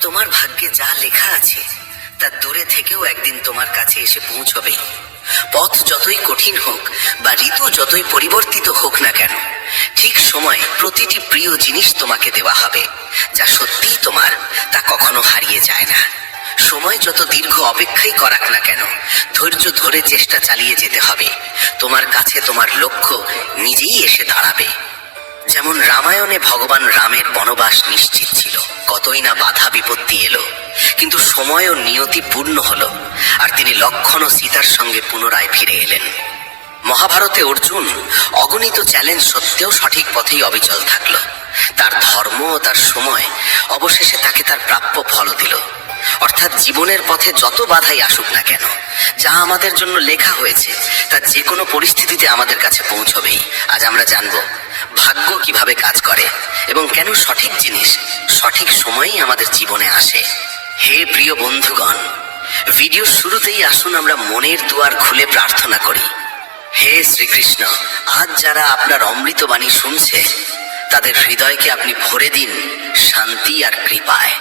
তোমার ভাগ্যে যা লেখা আছে তা দূরে থেকেও একদিন তোমার কাছে এসে পৌঁছবে। পথ যতই কঠিন হোক বা ঋতু যতই পরিবর্তিত হোক না কেন, ঠিক সময়ে প্রতিটি প্রিয় জিনিস তোমাকে দেওয়া হবে। যা সত্যিই তোমার তা কখনো হারিয়ে যায় না। সময় যত দীর্ঘ অপেক্ষাই করাক না কেন, ধৈর্য ধরে চেষ্টা চালিয়ে যেতে হবে। তোমার কাছে তোমার লক্ষ্য নিজেই এসে দাঁড়াবে। যেমন রামায়ণে ভগবান রামের বনবাস নিশ্চিত ছিল, কতই না বাধা বিপত্তি এলো, কিন্তু সময় ও নিয়তি পূর্ণ হলো, আর তিনি লক্ষ্মণ ও সীতার সঙ্গে পুনরায় ফিরে এলেন। মহাভারতে অর্জুন অগণিত চ্যালেঞ্জ সত্ত্বেও সঠিক পথেই অবিচল থাকল। তার ধর্ম ও তার সময় অবশেষে তাকে তার প্রাপ্য ফল দিল। অর্থাৎ জীবনের পথে যত বাধাই আসুক না কেন, যা আমাদের জন্য লেখা হয়েছে তা যে কোনো পরিস্থিতিতে আমাদের কাছে পৌঁছবেই। আজ আমরা জানব ভাগ্য কিভাবে কাজ করে এবং কেন সঠিক জিনিস সঠিক সময়েই আমাদের জীবনে আসে। হে প্রিয় বন্ধুগণ, ভিডিও শুরুতেই আসুন আমরা মনের দুয়ার খুলে প্রার্থনা করি। হে শ্রীকৃষ্ণ, আজ যারা আপনার অমৃতবাণী শুনছে তাদের হৃদয়কে আপনি ভরে দিন শান্তি আর কৃপায়।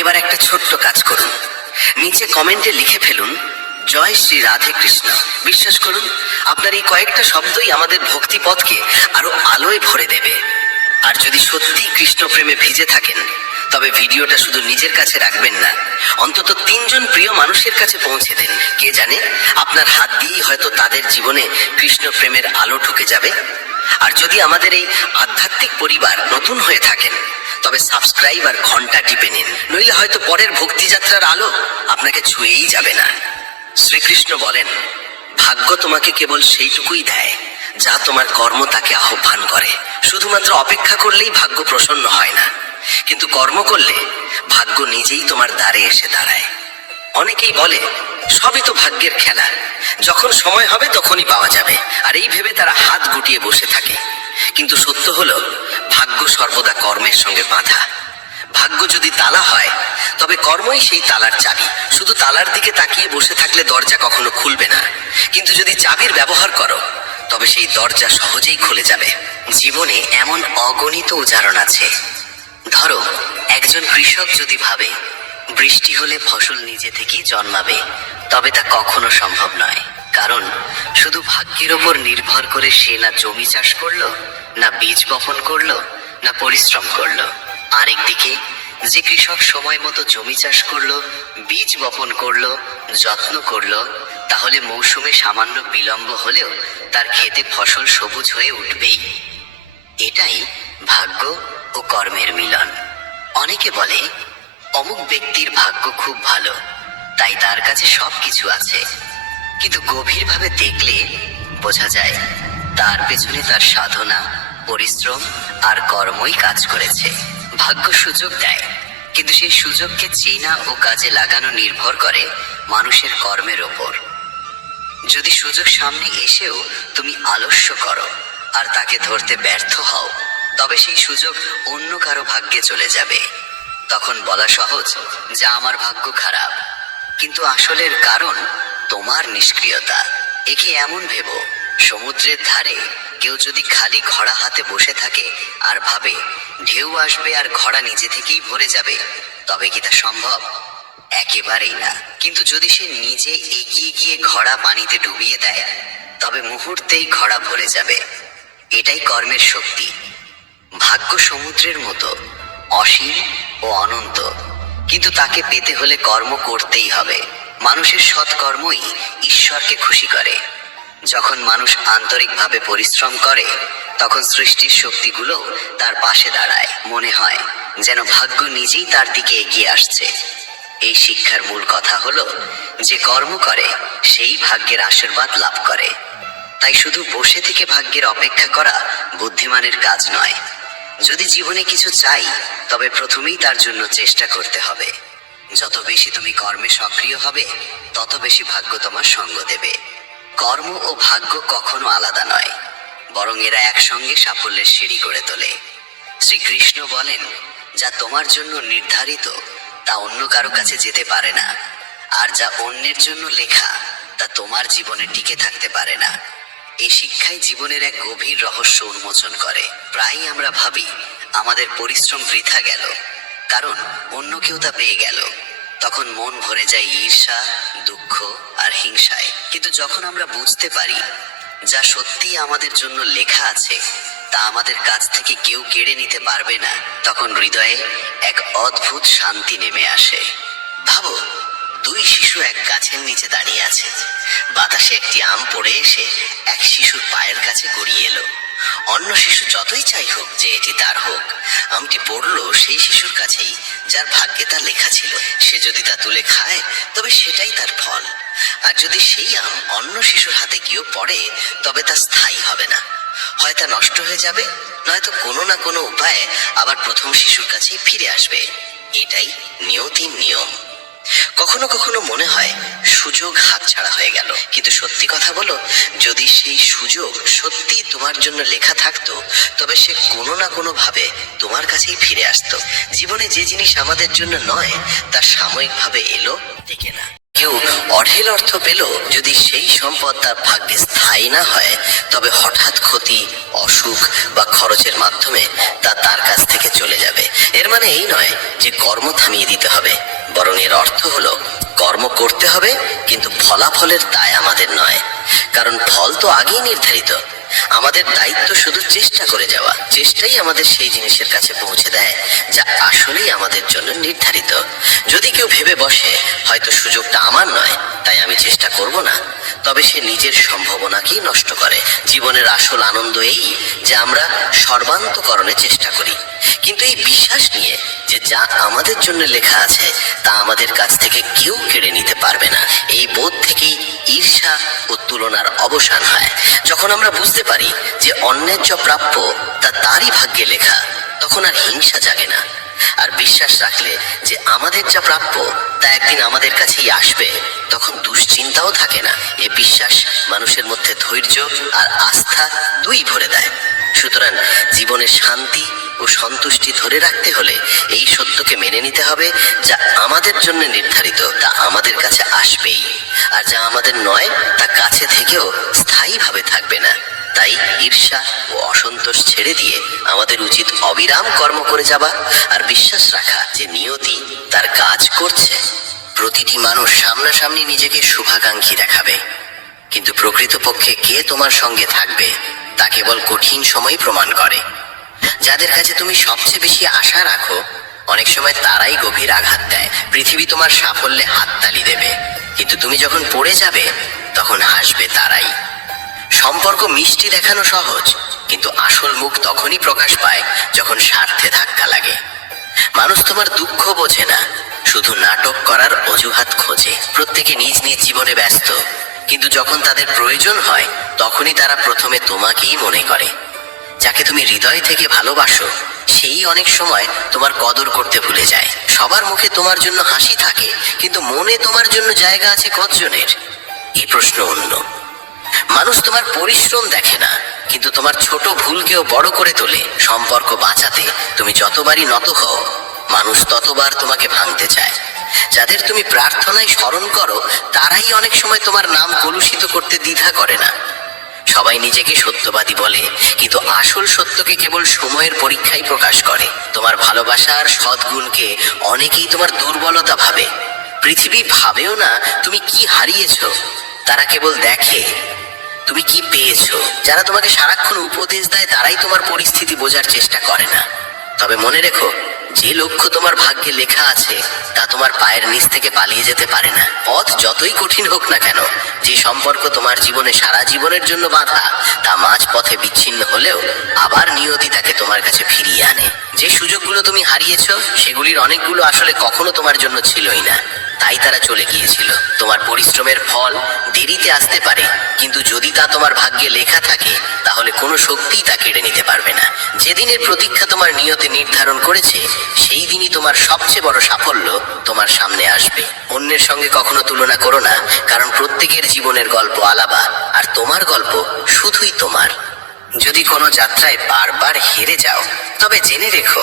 এবার একটা ছোট্ট কাজ করুন, নিচে কমেন্টে লিখে ফেলুন জয় শ্রী রাধে কৃষ্ণ। বিশ্বাস করুন, আপনার এই কয়েকটা শব্দই আমাদের ভক্তি পথকে আরো আলোয় ভরে দেবে। আর যদি সত্যি কৃষ্ণ প্রেমে ভিজে থাকেন, তবে ভিডিওটা শুধু নিজের কাছে রাখবেন না, অন্তত 3 জন প্রিয় মানুষের কাছে পৌঁছে দেন। কে জানে, আপনার হাত দিয়েই হয়তো তাদের জীবনে কৃষ্ণ প্রেমের আলো ঢুকে যাবে। আর যদি আমাদের এই আধ্যাত্মিক পরিবার নতুন হয়ে থাকেন, তবে সাবস্ক্রাইব আর ঘন্টা টিপে নিন, নইলে হয়তো পরের ভক্তিযাত্রার আলো আপনাকে ছুঁয়েই যাবে না। শ্রীকৃষ্ণ বলেন, ভাগ্য তোমাকে কেবল সেইটুকুই দেয় যা তোমার কর্ম তাকে আহ্বান করে। শুধুমাত্র অপেক্ষা করলেই ভাগ্য প্রসন্ন হয় না, কিন্তু কর্ম করলে ভাগ্য নিজেই তোমার দ্বারে এসে দাঁড়ায়। অনেকেই বলে সবই তো ভাগ্যের খেলা, যখন সময় হবে তখনই পাওয়া যাবে, আর এই ভেবে তারা হাত গুটিয়ে বসে থাকে। কিন্তু সত্য হলো, ভাগ্য সর্বদা কর্মের সঙ্গে বাঁধা। ভাগ্য যদি তালা হয়, তবে কর্মই সেই তালার চাবি। শুধু তালার দিকে তাকিয়ে বসে থাকলে দরজা কখনো খুলবে না, কিন্তু যদি চাবির ব্যবহার করো তবে সেই দরজা সহজেই খুলে যাবে। জীবনে এমন অগণিত উদাহরণ আছে। ধরো, একজন কৃষক যদি ভাবে বৃষ্টি হলে ফসল নিজে থেকেই জন্মাবে, তবে তা কখনো সম্ভব নয়। কারণ শুধু ভাগ্যের ওপর নির্ভর করে সে না জমি চাষ করলো, না বীজ বপন করলো, না পরিশ্রম করলো। আরেকদিকে যে কৃষক সময় মতো জমি চাষ করলো, বীজ বপন করলো, যত্ন করলো, তাহলে মৌসুমে সামান্য বিলম্ব হলেও তার ক্ষেতে ফসল সবুজ হয়ে উঠবেই। এটাই ভাগ্য ও কর্মের মিলন। অনেকে বলে অমুক ব্যক্তির ভাগ্য খুব ভালো, তাই তার কাছে সবকিছু আছে, কিন্তু গভীরভাবে দেখলে বোঝা যায় তার পেছনে তার সাধনা, পরিশ্রম আর কর্মই কাজ করেছে। ভাগ্য সুযোগ দেয়, কিন্তু সেই সুযোগকে চেনা ও কাজে লাগানো নির্ভর করে মানুষের কর্মের ওপর। যদি সুযোগ সামনে এসেও তুমি আলস্য করো আর তাকে ধরতে ব্যর্থ হও, তবে সেই সুযোগ অন্য কারো ভাগ্যে চলে যাবে। তখন বলা সহজ যে আমার ভাগ্য খারাপ, কিন্তু আসলের কারণ তোমার নিষ্ক্রিয়তা। একে এমন ভেবো, সমুদ্রের ধারে কেউ যদি খালি ঘোড়া হাতে বসে থাকে আর ভাবে ঢেউ আসবে আর ঘোড়া নিজে থেকেই ভরে যাবে, তবে কি তা সম্ভব? একেবারেই না। কিন্তু যদি সে নিজে এগিয়ে গিয়ে ঘোড়া পানিতে ডুবিয়ে দেয়, তবে মুহূর্তেই ঘোড়া ভরে যাবে। এটাই কর্মের শক্তি। ভাগ্য সমুদ্রের মতো অসীম ও অনন্ত, কিন্তু তাকে পেতে হলে কর্ম করতেই হবে। মানুষের সৎকর্মই ঈশ্বরকে খুশি করে। যখন মানুষ আন্তরিকভাবে পরিশ্রম করে, তখন সৃষ্টির শক্তিগুলো তার পাশে দাঁড়ায়। মনে হয় যেন ভাগ্য নিজেই তার দিকে এগিয়ে আসছে। এই শিক্ষার মূল কথা হলো, যে কর্ম করে সেই ভাগ্যের আশীর্বাদ লাভ করে। তাই শুধু বসে থেকে ভাগ্যের অপেক্ষা করা বুদ্ধিমানের কাজ নয়। যদি জীবনে কিছু চাই, তবে প্রথমেই তার জন্য চেষ্টা করতে হবে। যত বেশি তুমি কর্মে সক্রিয় হবে, তত বেশি ভাগ্য তোমার সঙ্গ দেবে। কর্ম ও ভাগ্য কখনো আলাদা নয়, বরং এরা একসঙ্গে সাফল্যের সিঁড়ি করে তোলে। শ্রীকৃষ্ণ বলেন, যা তোমার জন্য নির্ধারিত তা অন্য কারো কাছে যেতে পারে না, আর যা অন্যের জন্য লেখা তা তোমার জীবনে টিকে থাকতে পারে না। এই শিক্ষাই জীবনের এক গভীর রহস্য উন্মোচন করে। প্রায়ই আমরা ভাবি আমাদের পরিশ্রম বৃথা গেল, কারণ অন্য কেউ তা পেয়ে গেল। তখন মন ভরে যায় ঈর্ষা, দুঃখ আর হিংসায়। কিন্তু যখন আমরা বুঝতে পারি যা সত্যি আমাদের জন্য লেখা আছে তা আমাদের কাছ থেকে কেউ কেড়ে নিতে পারবে না, তখন হৃদয়ে এক অদ্ভুত শান্তি নেমে আসে। ভাবো, দুই শিশু এক গাছের নিচে দাঁড়িয়ে আছে। বাতাসে একটি আম পড়ে এসে এক শিশুর পায়ের কাছে গড়িয়ে এলো। অন্য শিশু যতই চাই হোক যে এটি তার হোক, আমটি পড়লো সেই শিশুর কাছেই যার ভাগ্যে তা লেখা ছিল। সে যদি তা তুলে খায় তবে সেটাই তার ফল। আর যদি সেই আম অন্য শিশুর হাতে গিয়েও পড়ে তবে তা স্থায়ী হবে না, হয় তা নষ্ট হয়ে যাবে, নয়তো কোনো না কোনো উপায়ে আবার প্রথম শিশুর কাছেই ফিরে আসবে। এটাই নিয়তির নিয়ম। কখনো কখনো মনে হয় সুযোগ হাতছাড়া হয়ে গেল, কিন্তু সত্যি কথা বলো, যদি সেই সুযোগ সত্যি তোমার জন্য লেখা থাকতো তবে সে কোনো না কোনো ভাবে তোমার কাছেই ফিরে আসতো। জীবনে যে জিনিস আমাদের জন্য নয় তা সাময়িকভাবে এলো, টেকে না। কেউ অঢেল অর্থ পেল, যদি সেই সম্পদ তার ভাগ্যে স্থায়ী না হয় তবে হঠাৎ ক্ষতি, অসুখ বা খরচের মাধ্যমে তা তার কাছ থেকে চলে যাবে। এর মানে এই নয় যে কর্ম থামিয়ে দিতে হবে, বরং এর অর্থ হলো কর্ম করতে হবে, কিন্তু ফলাফলের দায় আমাদের নয়। কারণ ফল তো আগেই নির্ধারিত। আমাদের দায়িত্ব শুধু চেষ্টা করে যাওয়া। চেষ্টাই আমাদের সেই জিনিসের কাছে পৌঁছে দেয় যা আসলেই আমাদের জন্য নির্ধারিত। যদি কেউ ভেবে বসে হয়তো সুযোগটা আমার নয় তাই আমি চেষ্টা করব না, তবে সে নিজের সম্ভাবনাকেই নষ্ট করে। জীবনের আসল আনন্দ এই যে আমরা সর্বান্তকরণে চেষ্টা করি, কিন্তু এই বিশ্বাস নিয়ে যে যা আমাদের জন্য লেখা আছে তা আমাদের কাছ থেকে কেউ কেড়ে নিতে পারবে না। এই বোধ থেকেই ঈর্ষা ও তুলনার অবসান হয়। যখন আমরা বুঝতে পারি যে অন্যের যা প্রাপ্য তা তারই ভাগ্যে লেখা, তখন আর হিংসা জাগে না। আর বিশ্বাস রাখলে যে আমাদের যা প্রাপ্য তা একদিন আমাদের কাছেই আসবে, তখন দুশ্চিন্তাও থাকে না। এ বিশ্বাস মানুষের মধ্যে ধৈর্য আর আস্থা দুই ভরে দেয়। সুতরাং জীবনের শান্তি ও সন্তুষ্টি ধরে রাখতে হলে এই সত্যকে মেনে নিতে হবে, যা আমাদের জন্য নির্ধারিত তা আমাদের কাছে আসবেই, আর যা আমাদের নয় তা কাছে থেকেও স্থায়ীভাবে থাকবে না। তাই ঈর্ষা ও অসন্তোষ ছেড়ে দিয়ে আমাদের উচিত অবিরাম কর্ম করে যাওয়া আর বিশ্বাস রাখা যে নিয়তি তার কাজ করছে। প্রতিটি মানুষ সামনাসামনি নিজেকে শুভাকাঙ্ক্ষী দেখাবে, কিন্তু প্রকৃতপক্ষে কে তোমার সঙ্গে থাকবে তা কেবল কঠিন সময় প্রমাণ করে। যাদের কাছে তুমি সবচেয়ে বেশি আশা রাখো অনেক সময় তারাই গভীর আঘাত দেয়। পৃথিবী তোমার সাফল্যে হাততালি দেবে, কিন্তু তুমি যখন পড়ে যাবে তখন হাসবে তারাই। সম্পর্ক মিষ্টি দেখানো সহজ, কিন্তু আসল মুখ তখনই প্রকাশ পায় যখন স্বার্থে ধাক্কা লাগে। মানুষ তোমার দুঃখ বোঝে না, শুধু নাটক করার অজুহাত খোঁজে। প্রত্যেকে নিজ নিজ জীবনে ব্যস্ত, কিন্তু যখন তাদের প্রয়োজন হয় তখনই তারা প্রথমে তোমাকেই মনে করে। যাকে তুমি হৃদয় থেকে ভালোবাসো সেই অনেক সময় তোমার কদর করতে ভুলে যায়। সবার মুখে তোমার জন্য হাসি থাকে, কিন্তু মনে তোমার জন্য জায়গা আছে কতজনের? এই প্রশ্ন অন্য। মানুষ তোমার পরিশ্রম দেখে না, কিন্তু তোমার ছোট ভুলকেও বড় করে তোলে। সম্পর্ক বাঁচাতে তুমি যতবারই নত হও, মানুষ ততবার তোমাকে ভাঙতে চায়। যাদের তুমি প্রার্থনায় স্মরণ করো তারাই অনেক সময় তোমার নাম কলুষিত করতে দ্বিধা করে না। সবাই নিজেকে সত্যবাদী বলে, কিন্তু আসল সত্যকে কেবল সময়ের পরীক্ষায় প্রকাশ করে। তোমার ভালোবাসা আর সদ্গুণকে অনেকেই তোমার দুর্বলতা ভাবে। পৃথিবী ভাবেও না তুমি কি হারিয়েছো, তারা কেবল দেখে তুমি কি পেয়েছো। যারা তোমাকে সারাক্ষণ উপদেশ দেয় তারাই তোমার পরিস্থিতি বোঝার চেষ্টা করে না। তবে মনে রেখো, যে লক্ষ্য তোমার ভাগ্যে লেখা আছে তা তোমার পায়ের নিচ থেকে পালিয়ে যেতে পারে না। পথ যতই কঠিন হোক না কেন, যে সম্পর্ক তোমার জীবনে সারা জীবনের জন্য বাঁধা তা মাঝ পথে বিচ্ছিন্ন হলেও আবার নিয়তি তাকে তোমার কাছে ফিরিয়ে আনে। যে সুযোগগুলো তুমি হারিয়েছো সেগুলির অনেকগুলো আসলে কখনো তোমার জন্য ছিলই না, তাই তারা চলে গিয়েছিল। তোমার পরিশ্রমের ফল দেরিতে আসতে পারে, কিন্তু যদি তা তোমার ভাগ্যে লেখা থাকে তাহলে কোনো শক্তিই তা কেড়ে নিতে পারবে না। যেদিনের প্রতীক্ষা তোমার নিয়তে নির্ধারণ করেছে সেই দিনই তোমার সবচেয়ে বড় সাফল্য তোমার সামনে আসবে। অন্যের সঙ্গে কখনো তুলনা করো না, কারণ প্রত্যেকের জীবনের গল্প আলাদা, আর তোমার গল্প শুধুই তোমার। যদি কোনো যাত্রায় বারবার হেরে যাও তবে জেনে রেখো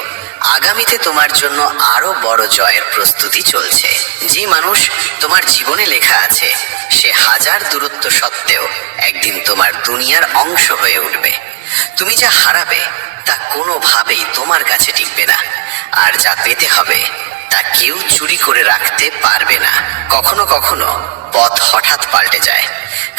আগামীতে তোমার জন্য আরো বড় জয়ের প্রস্তুতি চলছে। যে মানুষ তোমার জীবনে লেখা আছে সে হাজার দূরত্ব সত্ত্বেও একদিন তোমার দুনিয়ার অংশ হয়ে উঠবে। তুমি যা হারাবে তা কোনোভাবেই তোমার কাছে টিকবে না, আর যা পেতে হবে তা কেউ চুরি করে রাখতে পারবে না। কখনো কখনো পথ হঠাৎ পাল্টে যায়,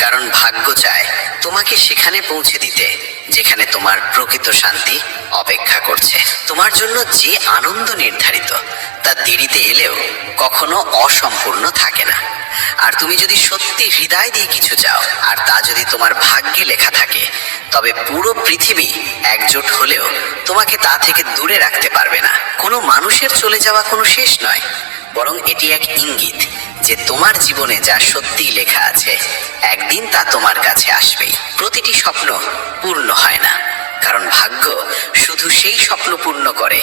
কারণ ভাগ্য চায় তোমাকে সেখানে পৌঁছে দিতে যেখানে তোমার প্রকৃত শান্তি অপেক্ষা করছে। তোমার জন্য যে আনন্দ নির্ধারিত তা দেরিতে এলেও কখনো অসম্পূর্ণ থাকে না। আর তুমি যদি সত্যি হৃদয় দিয়ে কিছু চাও, আর তা যদি তোমার ভাগ্যে লেখা থাকে, তবে পুরো পৃথিবী একজোট হলেও তোমাকে তা থেকে দূরে রাখতে পারবে না। কোনো মানুষের চলে যাওয়া কোনো শেষ নয়, বরং এটি এক ইঙ্গিত যে তোমার জীবনে যা সত্যিই লেখা আছে একদিন তা তোমার কাছে আসবেই। প্রতিটি স্বপ্ন পূর্ণ হয় না, কারণ ভাগ্য শুধু সেই স্বপ্ন পূর্ণ করে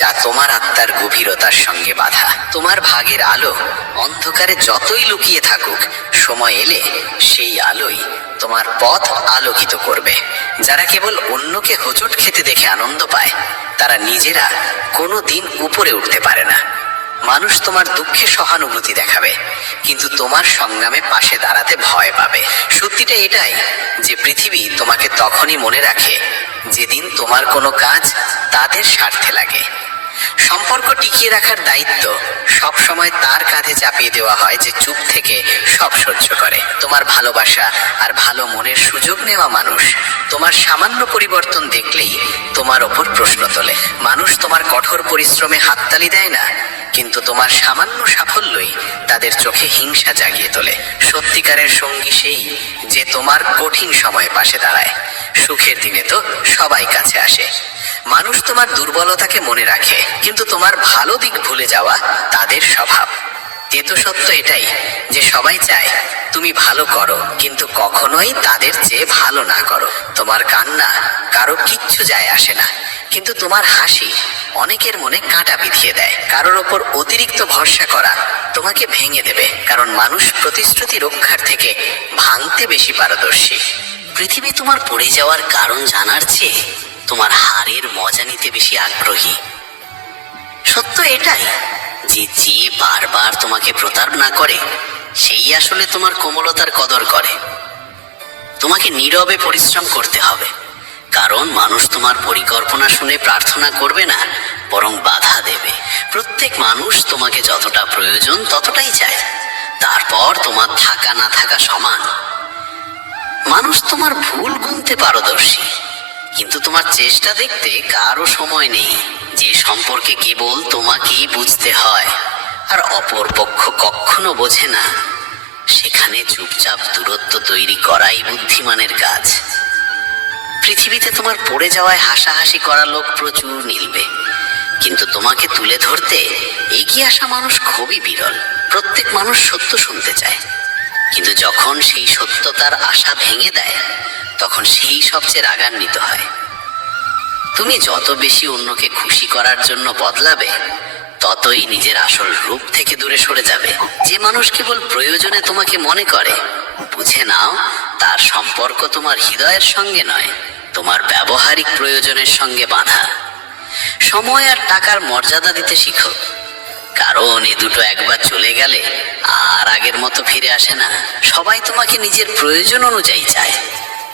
যা তোমার আত্মার গভীরতার সঙ্গে বাঁধা। তোমার ভাগের আলো অন্ধকারে যতই লুকিয়ে থাকুক, সময় এলে সেই আলোই তোমার পথ আলোকিত করবে। যারা কেবল অন্যকে হোঁচট খেতে দেখে আনন্দ পায়, তারা নিজেরা কোনো দিন উপরে উঠতে পারে না। মানুষ তোমার দুঃখে সহানুভূতি দেখাবে, কিন্তু তোমার সংগ্রামে পাশে দাঁড়াতে ভয় পাবে। সত্যিটা এটাই যে পৃথিবী তোমাকে তখনই মনে রাখে যেদিন তোমার কোনো কাজ তাদের স্বার্থে লাগে। সম্পর্ক টিকিয়ে রাখার দায়িত্ব সব সময় তার কাঁধে চাপিয়ে দেওয়া হয় যে চুপ থেকে সব সহ্য করে। তোমার ভালোবাসা আর ভালো মনের সুযোগ নেওয়া মানুষ তোমার সামান্য পরিবর্তন দেখলেই তোমার ওপর প্রশ্ন তোলে। মানুষ তোমার কঠোর পরিশ্রমে হাততালি দেয় না, কিন্তু তোমার সামান্য সাফল্যই তাদের চোখে হিংসা জাগিয়ে তোলে। সত্যিকারের সঙ্গী সেই যে তোমার কঠিন সময়ে পাশে দাঁড়ায়। সুখের দিনে তো সবাই কাছে আসে। মানুষ তোমার দুর্বলতাকে মনে রাখে, কিন্তু তোমার ভালো দিক ভুলে যাওয়া তাদের স্বভাব। তেতো সত্য এটাই যে সবাই চায় তুমি ভালো করো, কিন্তু কখনোই তাদের চেয়ে ভালো না করো। তোমার কান্না কারো কিচ্ছু যায় আসে না, কিন্তু তোমার হাসি অনেকের মনে কাঁটা বিঁধিয়ে দেয়। কারোর ওপর অতিরিক্ত ভরসা করা তোমাকে ভেঙে দেবে, কারণ মানুষ প্রতিশ্রুতি রক্ষার থেকে ভাঙতে বেশি পারদর্শী। পৃথিবী তোমার পড়ে যাওয়ার কারণ জানার চেয়ে তোমার হারের মজা নিতে বেশি আগ্রহী। সত্য এটাই যে বারবার তোমাকে প্রতারণা করে সেই আসলে তোমার কোমলতার কদর করে। তোমাকে নীরবে পরিশ্রম করতে হবে, কারণ মানুষ তোমার পরিকল্পনা শুনে প্রার্থনা করবে না, বরং বাধা দেবে। প্রত্যেক মানুষ তোমাকে যতটা প্রয়োজন ততটাই চায়, তারপর তোমার থাকা না থাকা সমান। মানুষ তোমার ভুল গুনতে পারদর্শী, কিন্তু তোমার চেষ্টা দেখতে কারো সময় নেই। যে সম্পর্কে কেবল তোমাকেই বুঝতে হয় আর অপর পক্ষ কখনো বোঝে না, সেখানে চুপচাপ দূরত্ব তৈরি করাই বুদ্ধিমানের কাজ। পৃথিবীতে তোমার পড়ে যাওয়ায় হাসাহাসি করা লোক প্রচুর মিলবে, কিন্তু তোমাকে তুলে ধরতে এগিয়ে আসা মানুষ খুবই বিরল। প্রত্যেক মানুষ সত্য শুনতে চায়, কিন্তু যখন সেই সত্য তার আশা ভেঙে দেয়, তখন সেই সবচেয়ে রাগান্বিত হয়। তুমি যত বেশি অন্যকে খুশি করার জন্য বদলাবে, ততই নিজের আসল রূপ থেকে দূরে সরে যাবে। যে মানুষ কেবল প্রয়োজনে তোমাকে মনে করে, বুঝে নাও তার সম্পর্ক তোমার হৃদয়ের সঙ্গে নয়, তোমার ব্যবহারিক প্রয়োজনের সঙ্গে বাঁধা। সময় আর টাকার মর্যাদা দিতে শিখো, কারণ এ দুটো একবার চলে গেলে আর আগের মতো ফিরে আসে না। সবাই তোমাকে নিজের প্রয়োজন অনুযায়ী চায়।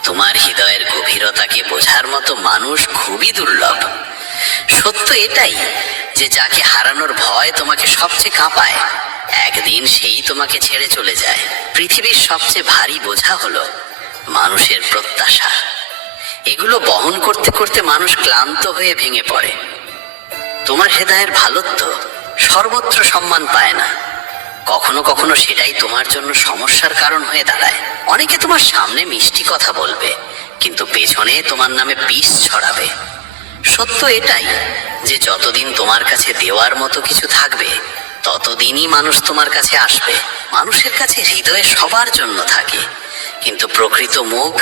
তোমার হৃদয়ের গভীরতাকে বোঝার মতো মানুষ খুবই দুর্লভ। সত্য এটাই যে যাকে হারানোর ভয় তোমাকে সবচেয়ে কাঁপায়, একদিন সেই তোমাকে ছেড়ে চলে যায়। পৃথিবীর সবচেয়ে ভারী বোঝা হলো মানুষের প্রত্যাশা। এগুলো বহন করতে করতে মানুষ ক্লান্ত হয়ে ভেঙে পড়ে। তোমার হৃদয়ের ভালোত্ব সর্বত্র সম্মান পায় না, কখনো কখনো সেটাই তোমার জন্য সমস্যার কারণ হয়ে দাঁড়ায়। অনেকে তোমার সামনে মিষ্টি কথা বলবে, কিন্তু পেছনে তোমার নামে বিষ ছড়াবে। সত্য এটাই যে যতদিন তোমার কাছে দেওয়ার মতো কিছু থাকবে, ততদিনই মানুষ তোমার কাছে আসবে। মানুষের কাছে হৃদয়ে সবার জন্য থাকে, কিন্তু প্রকৃত মুখ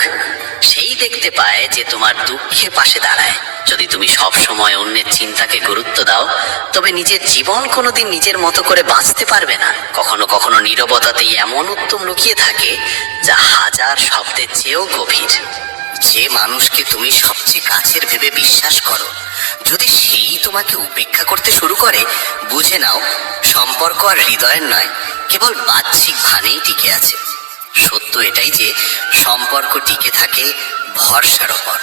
সেই দেখতে পায় যে তোমার দুঃখে পাশে দাঁড়ায়। যদি তুমি সব সময় অন্যের চিন্তাকে গুরুত্ব দাও, তবে নিজের জীবন কোনোদিন নিজের মতো করে বাঁচতে পারবে না। কখনো কখনো নীরবতাতেই এমন উত্তম লুকিয়ে থাকে যা হাজার শব্দের চেয়েও গভীর। যে মানুষকে তুমি সবচেয়ে কাছের ভেবে বিশ্বাস করো, যদি সেই তোমাকে উপেক্ষা করতে শুরু করে, বুঝে নাও সম্পর্ক আর হৃদয়ের নয়, কেবল বাহ্যিক ভানেই টিকে আছে। সত্য এটাই যে সম্পর্ক টিকে থাকে ভরসার ওপর,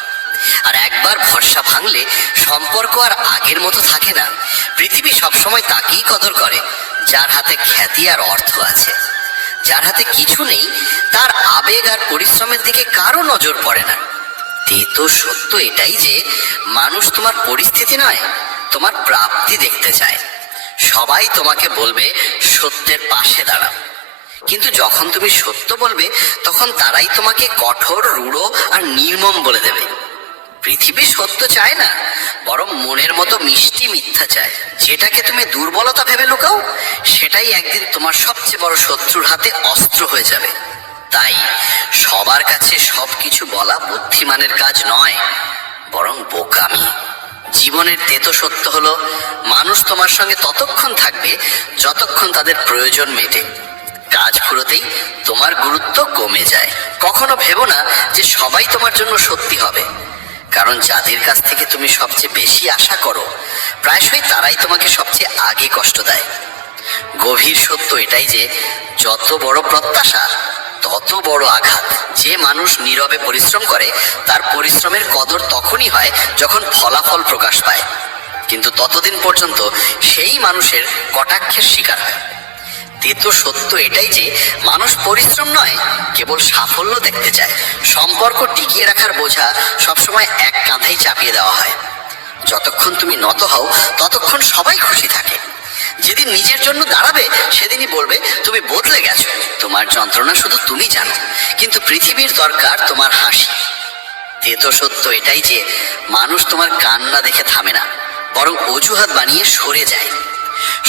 আর একবার ভরসা ভাঙলে সম্পর্ক আর আগের মতো থাকে না। পৃথিবী সবসময় তাকেই কদর করে যার হাতে খ্যাতি আর অর্থ আছে। যার হাতে কিছু নেই তার আবেগ আর পরিশ্রমের দিকে কারো নজর পড়ে না। তো সত্য এটাই যে মানুষ তোমার পরিস্থিতি নয়, তোমার প্রাপ্তি দেখতে চায়। সবাই তোমাকে বলবে সত্যের পাশে দাঁড়াও, কিন্তু যখন তুমি সত্য বলবে তখন তারাই তোমাকে কঠোর, রূঢ় আর নির্মম বলে দেবে। পৃথিবী সত্য চায় না, বরং মনের মতো মিষ্টি মিথ্যা চায়। যেটাকে তুমি দুর্বলতা ভেবে লুকাও, সেটাই একদিন তোমার সবচেয়ে বড় শত্রুর হাতে অস্ত্র হয়ে যাবে। তাই সবার কাছে সবকিছু বলা বুদ্ধিমানের কাজ নয়, বরং বোকামি। জীবনের তেতো সত্য হলো, মানুষ তোমার সঙ্গে ততক্ষণ থাকবে যতক্ষণ তাদের প্রয়োজন মেটে। কাজ ফুরোতেই তোমার গুরুত্ব কমে যায়। কখনো ভেবো না যে সবাই তোমার জন্য সত্যি হবে, কারণ যাদের কাছ থেকে তুমি সবচেয়ে বেশি আশা করো প্রায়শই তারাই তোমাকে সবচেয়ে আগে কষ্ট দেয়। গভীর সত্য এটাই যে যত বড় প্রত্যাশা তত বড় আঘাত। যে মানুষ নীরবে পরিশ্রম করে তার পরিশ্রমের কদর তখনই হয় যখন ফলাফল প্রকাশ পায়, কিন্তু ততদিন পর্যন্ত সেই মানুষের কটাক্ষের শিকার হয়। তেতো সত্য এটাই যে মানুষ পরিশ্রম নয়, কেবল সাফল্য দেখতে চায়। সম্পর্ক টিকিয়ে রাখার বোঝা সবসময় এক কাঁধেই চাপিয়ে দেওয়া হয়। যতক্ষণ তুমি নত হও ততক্ষণ সবাই খুশি থাকে। যেদিন নিজের জন্য দাঁড়াবে সেদিনই বলবে তুমি বদলে গেছো। তোমার যন্ত্রণা শুধু তুমি জানো, কিন্তু পৃথিবীর দরকার তোমার হাসি। তেতো সত্য এটাই যে মানুষ তোমার কান্না দেখে থামে না, বরং অজুহাত বানিয়ে সরে যায়।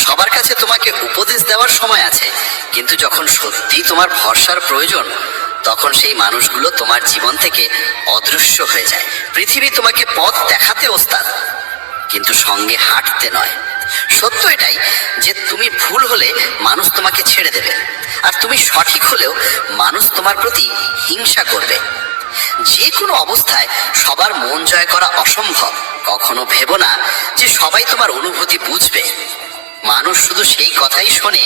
সবার কাছে তোমাকে উপদেশ দেওয়ার সময় আছে, কিন্তু যখন সত্যি তোমার ভরসার প্রয়োজন তখন সেই মানুষগুলো তোমার জীবন থেকে অদৃশ্য হয়ে যায়। পৃথিবী তোমাকে পথ দেখাতে ওস্তাদ, কিন্তু সঙ্গে হাঁটতে নয়। সত্য এটাই যে তুমি ভুল হলে মানুষ তোমাকে ছেড়ে দেবে, আর তুমি সঠিক হলেও মানুষ তোমার প্রতি হিংসা করবে। যে কোনো অবস্থায় সবার মন জয় করা অসম্ভব। কখনো ভেবো না যে সবাই তোমার অনুভূতি বুঝবে। মানুষ শুধু সেই কথাই শোনে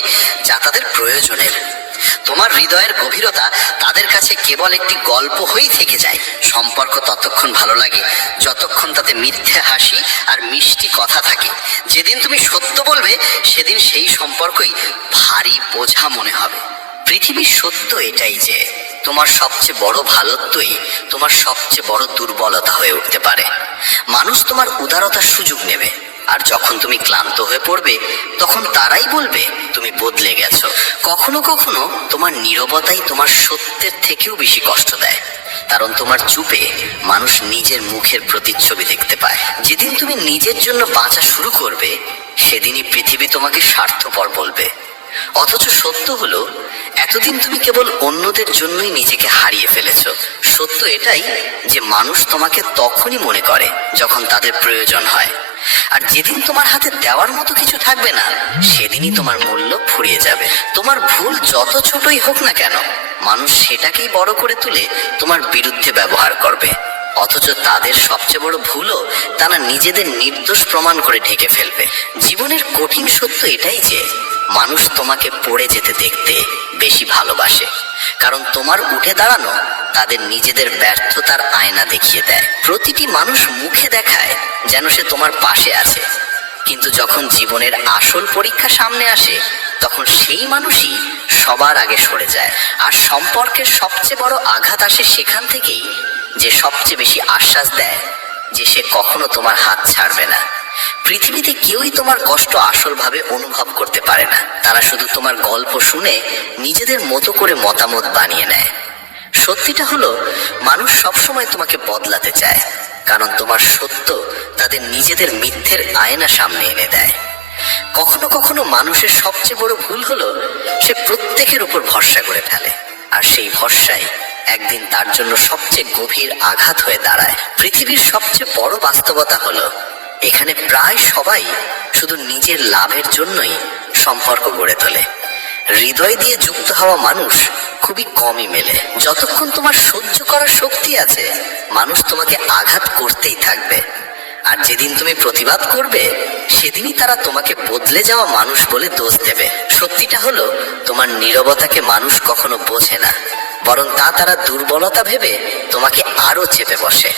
যা তাদের প্রয়োজনের। তোমার হৃদয়ের গভীরতা তাদের কাছে কেবল একটি গল্প হয়েই থেকে যায়। সম্পর্ক ততক্ষণ ভালো লাগে যতক্ষণ তাতে মিথ্যে হাসি আর মিষ্টি কথা থাকে। যেদিন তুমি সত্য বলবে সেদিন সেই সম্পর্কই ভারী বোঝা মনে হবে। পৃথিবীর সত্য এটাই যে তোমার সবচেয়ে বড় ভালোত্বই তোমার সবচেয়ে বড় দুর্বলতা হয়ে উঠতে পারে। মানুষ তোমার উদারতার সুযোগ নেবে, আর যখন তুমি ক্লান্ত হয়ে পড়বে তখন তারাই বলবে তুমি বদলে গেছো। কখনো কখনো তোমার নীরবতাই তোমার সত্যের থেকেও বেশি কষ্ট দেয়, কারণ তোমার চুপে মানুষ নিজের মুখের প্রতিচ্ছবি দেখতে পায়। যেদিন তুমি নিজের জন্য বাঁচা শুরু করবে সেদিনই পৃথিবী তোমাকে স্বার্থপর বলবে। অথচ সত্য হলো এতদিন তুমি কেবল অন্যদের জন্যই নিজেকে হারিয়ে ফেলেছো। সত্য এটাই যে মানুষ তোমাকে তখনই মনে করে যখন তাদের প্রয়োজন হয়, আর যেদিন তোমার হাতে দেওয়ার মতো কিছু থাকবে না সেদিনই তোমার মূল্য ফুরিয়ে যাবে। তোমার ভুল যত ছোটই হোক না কেন, মানুষ সেটাকেই বড় করে তুলে তোমার বিরুদ্ধে ব্যবহার করবে। অথচ তাদের সবচেয়ে বড় ভুলও তারা নিজেদের নির্দোষ প্রমাণ করে ঢেকে ফেলবে। জীবনের কঠিন সত্য এটাই যে মানুষ তোমাকে পড়ে যেতে দেখতে বেশি ভালোবাসে, কারণ তোমার উঠে দাঁড়ানো তাদের নিজেদের ব্যর্থতার আয়না দেখিয়ে দেয়। প্রতিটি মানুষ মুখে দেখায় যেন সে তোমার পাশে আছে, কিন্তু যখন জীবনের আসল পরীক্ষা সামনে আসে তখন সেই মানুষই সবার আগে সরে যায়। আর সম্পর্কের সবচেয়ে বড় আঘাত আসে সেখান থেকেই যে সবচেয়ে বেশি আশ্বাস দেয় যে সে কখনো তোমার হাত ছাড়বে না। পৃথিবীতে কেউই তোমার কষ্ট আসলভাবে অনুভব করতে পারে না। তারা শুধু তোমার গল্প শুনে নিজেদের মতো করে মতামত বানিয়ে নেয়। সত্যিটা হলো মানুষ সবসময় তোমাকে বদলাতে চায়, কারণ তোমার সত্য তাদের নিজেদের মিথ্যের আয়না সামনে এনে দেয়। কখনো কখনো মানুষের সবচেয়ে বড় ভুল হলো সে প্রত্যেকের উপর ভরসা করে ফেলে, আর সেই ভরসাই একদিন তার জন্য সবচেয়ে গভীর আঘাত হয়ে দাঁড়ায়। পৃথিবীর সবচেয়ে বড় বাস্তবতা হলো এখানে প্রায় সবাই শুধু নিজের লাভের জন্যই সম্পর্ক গড়ে তোলে। হৃদয় দিয়ে যুক্ত হওয়া মানুষ খুবই কমই মেলে। যতক্ষণ তোমার সহ্য করার শক্তি আছে মানুষ তোমাকে আঘাত করতেই থাকবে, আর যেদিন তুমি প্রতিবাদ করবে সেদিনই তারা তোমাকে বদলে যাওয়া মানুষ বলে দোষ দেবে। সত্যিটা হলো তোমার নীরবতাকে মানুষ কখনো বোঝে না, বরং তারা দুর্বলতা ভেবে তোমাকে আরো চেপে বসে।